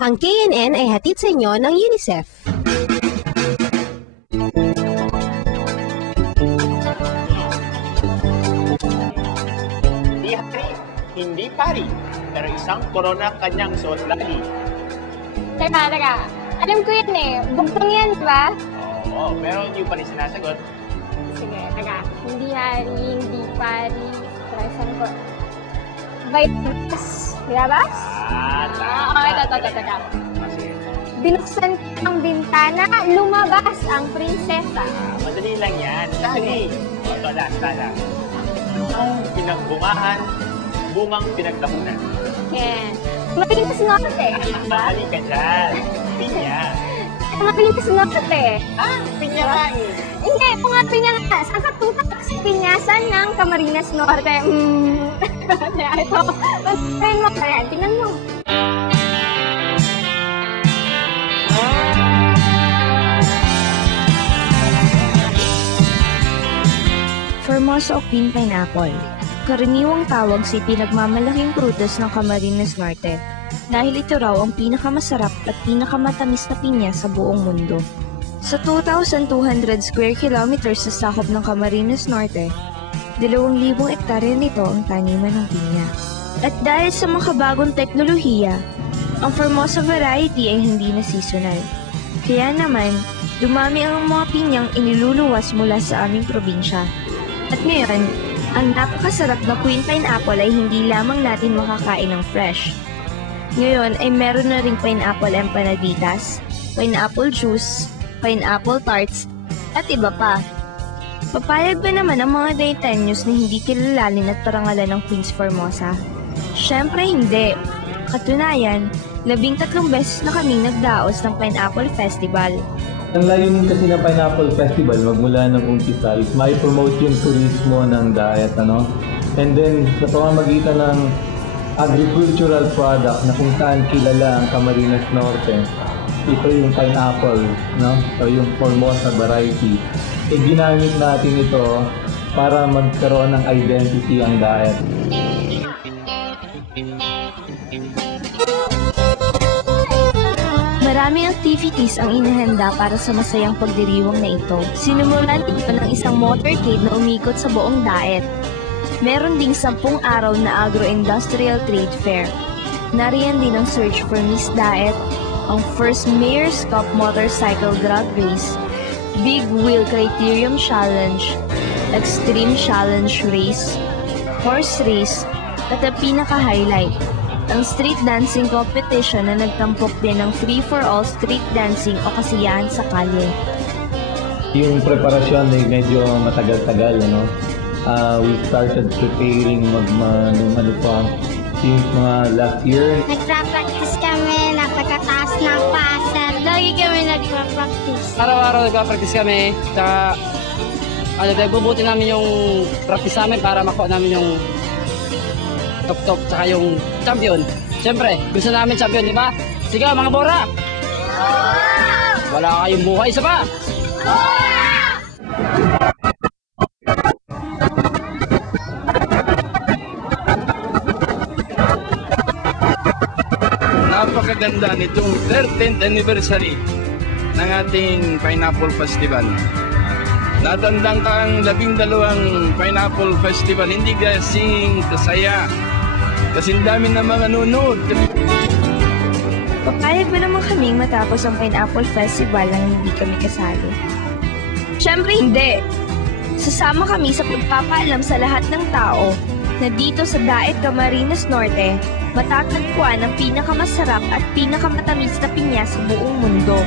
Ang KNN ay hatid sa inyo ng UNICEF. Di hari, hindi pari, pero isang corona kanyang suot lagi. Teka. Alam ko yan eh. Bugtong yan, di ba? Oo, pero hindi pa rin sinasagot. Sige, teka. Hindi hari, hindi pari. Present ko. Vitas. Hirabas? Okay, teka. Kasi, Binuksan ang bintana, lumabas ang prinsesa. madali lang yan. Dali. O, ito, last. Ang pinagbungahan, bungang pinagtapunan. Yan. Magaling ka sinote, di ba? Mali ka dyan. Pinya. Magaling ka sinote. Pinya nga eh. Hindi, kung nga pinya nga. Saan ka tutak sa pinyasan ng Camarines Norte? Ito. Tingnan mo. Ayan, tingnan mo. Formosa o Queen Pineapple. Karaniwang tawag sa pinagmamalaking prutas ng Camarines Norte dahil ito raw ang pinakamasarap at pinakamatamis na pinya sa buong mundo. Sa 2,200 square kilometers sa sakop ng Camarines Norte, 2,000 hektarya nito ang taniman ng pinya. At dahil sa makabagong teknolohiya, ang Formosa variety ay hindi na seasonal. Kaya naman, dumami ang mga pinyang iniluluwas mula sa aming probinsya. At ngayon, ang napakasarap na Queen Pineapple ay hindi lamang natin makakain ng fresh. Ngayon ay meron na ring pineapple empanaditas, pineapple juice, pineapple tarts, at iba pa. Papayag ba naman ang mga dietanyos na hindi kilalanin at parangalan ng Queen's Formosa? Siyempre hindi. Katunayan, 13 beses na kaming nagdaos ng Pineapple Festival. Ang layunin kasi ng Pineapple Festival, magmula ng umpisa, is may promote yung turismo ng diet, ano? And then, sa pamamagitan ng agricultural product na kung saan kilala ang Camarines Norte, ito yung pineapple, no? So yung Formosa variety. Ginamit natin ito para magkaroon ng identity ang diet. Maraming activities ang inihanda para sa masayang pagdiriwang na ito. Sinumulan ito ng isang motorcade na umikot sa buong daet. Meron ding 10 araw na agro-industrial trade fair. Nariyan din ang search for Miss Daet, ang first Mayor's Cup Motorcycle Drag Race, Big Wheel Criterium Challenge, Extreme Challenge Race, Horse Race, at ang pinaka-highlight, ang street dancing competition na nagtampok din ng free-for-all street dancing o kasiyahan sa kalye. Yung preparasyon ay medyo matagal-tagal, ano? We started preparing since mga last year. Nagpa-practice kami, napagkataas ng puzzle. Lagi kami nagpa-practice. Araw-araw nagpa-practice kami. Tsaka, nagbubuti namin yung practice namin para makuha namin yung top tsaka yung champion. Siyempre, gusto namin champion, di ba? Sige mga Bora! Wala kayong buhay, isa pa! Napakaganda nitong 13th anniversary ng ating Pineapple Festival. Natandang kang 12 Pineapple Festival, hindi kasing kasaya. Kasing dami ng mga nunod. Papayag ba naman kaming matapos ang Pineapple Festival nang hindi kami kasali? Siyempre hindi! Sasama kami sa pagpapaalam sa lahat ng tao na dito sa Daet Camarines Norte, matatagpuan ang pinakamasarap at pinakamatamis na pinya sa buong mundo.